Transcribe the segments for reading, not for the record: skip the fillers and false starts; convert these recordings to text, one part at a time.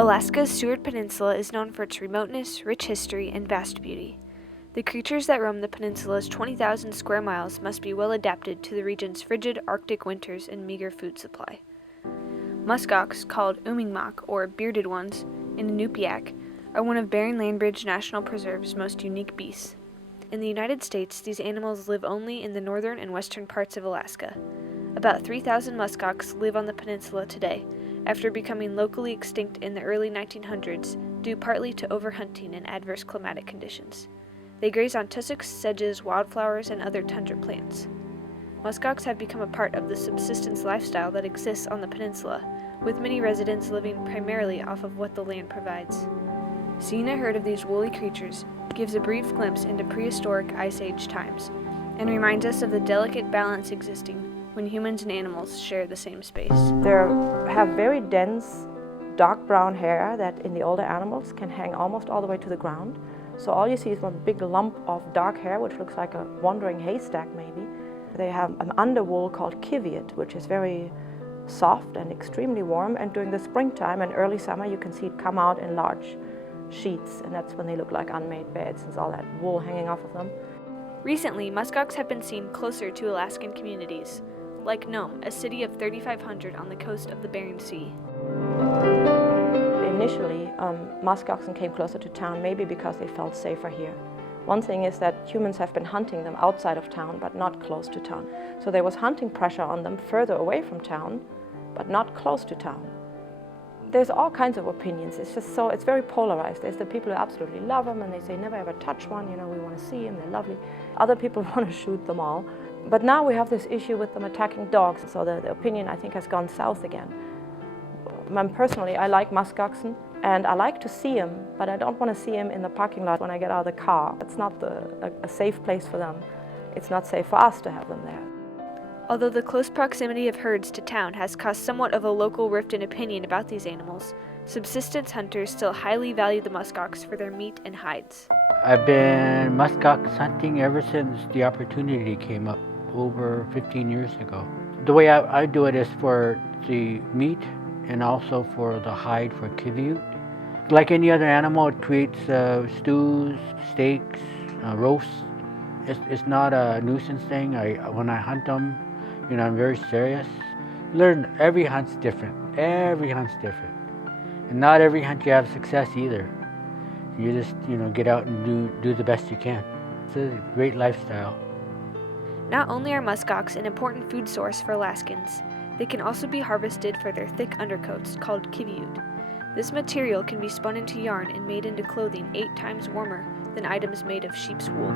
Alaska's Seward Peninsula is known for its remoteness, rich history, and vast beauty. The creatures that roam the peninsula's 20,000 square miles must be well adapted to the region's frigid Arctic winters and meager food supply. Muskox, called Umingmak or bearded ones in Inupiaq, are one of Bering Landbridge National Preserve's most unique beasts. In the United States, these animals live only in the northern and western parts of Alaska. About 3,000 muskox live on the peninsula today, after becoming locally extinct in the early 1900s due partly to overhunting and adverse climatic conditions. They graze on tussocks, sedges, wildflowers, and other tundra plants. Muskox have become a part of the subsistence lifestyle that exists on the peninsula, with many residents living primarily off of what the land provides. Seeing a herd of these woolly creatures gives a brief glimpse into prehistoric Ice Age times, and reminds us of the delicate balance existing when humans and animals share the same space. They have very dense, dark brown hair that in the older animals can hang almost all the way to the ground. So all you see is one big lump of dark hair, which looks like a wandering haystack maybe. They have an underwool called kiviot, which is very soft and extremely warm. And during the springtime and early summer, you can see it come out in large sheets, and that's when they look like unmade beds, since all that wool hanging off of them. Recently, muskox have been seen closer to Alaskan communities, like Nome, a city of 3,500 on the coast of the Bering Sea. Initially, muskoxen came closer to town, maybe because they felt safer here. One thing is that humans have been hunting them outside of town, but not close to town. So there was hunting pressure on them further away from town, but not close to town. There's all kinds of opinions. It's very polarized. There's the people who absolutely love them and they say never ever touch one, we want to see them, they're lovely. Other people want to shoot them all. But now we have this issue with them attacking dogs, so the opinion I think has gone south again. Personally, I like muskoxen and I like to see them, but I don't want to see them in the parking lot when I get out of the car. It's not a safe place for them. It's not safe for us to have them there. Although the close proximity of herds to town has caused somewhat of a local rift in opinion about these animals, subsistence hunters still highly value the muskox for their meat and hides. I've been muskox hunting ever since the opportunity came up over 15 years ago. The way I do it is for the meat and also for the hide for kiviut. Like any other animal, it creates stews, steaks, roasts. It's not a nuisance thing. When I hunt them, I'm very serious. Learn every hunt's different. Every hunt's different. And not every hunt you have success either. You just, get out and do the best you can. It's a great lifestyle. Not only are muskox an important food source for Alaskans, they can also be harvested for their thick undercoats called kiviut. This material can be spun into yarn and made into clothing 8 times warmer than items made of sheep's wool.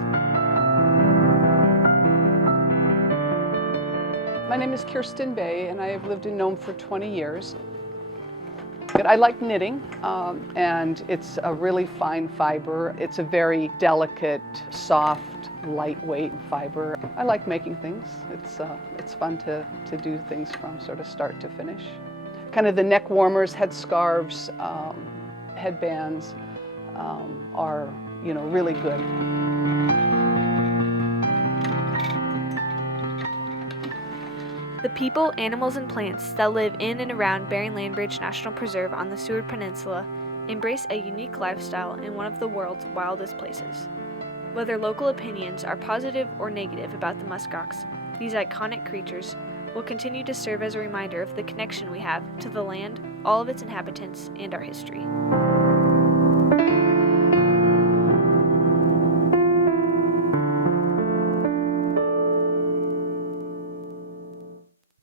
My name is Kirsten Bay, and I have lived in Nome for 20 years. I like knitting, and it's a really fine fiber. It's a very delicate, soft, lightweight fiber. I like making things. It's fun to do things from sort of start to finish. Kind of the neck warmers, head scarves, headbands are, really good. The people, animals, and plants that live in and around Bering Landbridge National Preserve on the Seward Peninsula embrace a unique lifestyle in one of the world's wildest places. Whether local opinions are positive or negative about the muskox, these iconic creatures will continue to serve as a reminder of the connection we have to the land, all of its inhabitants, and our history.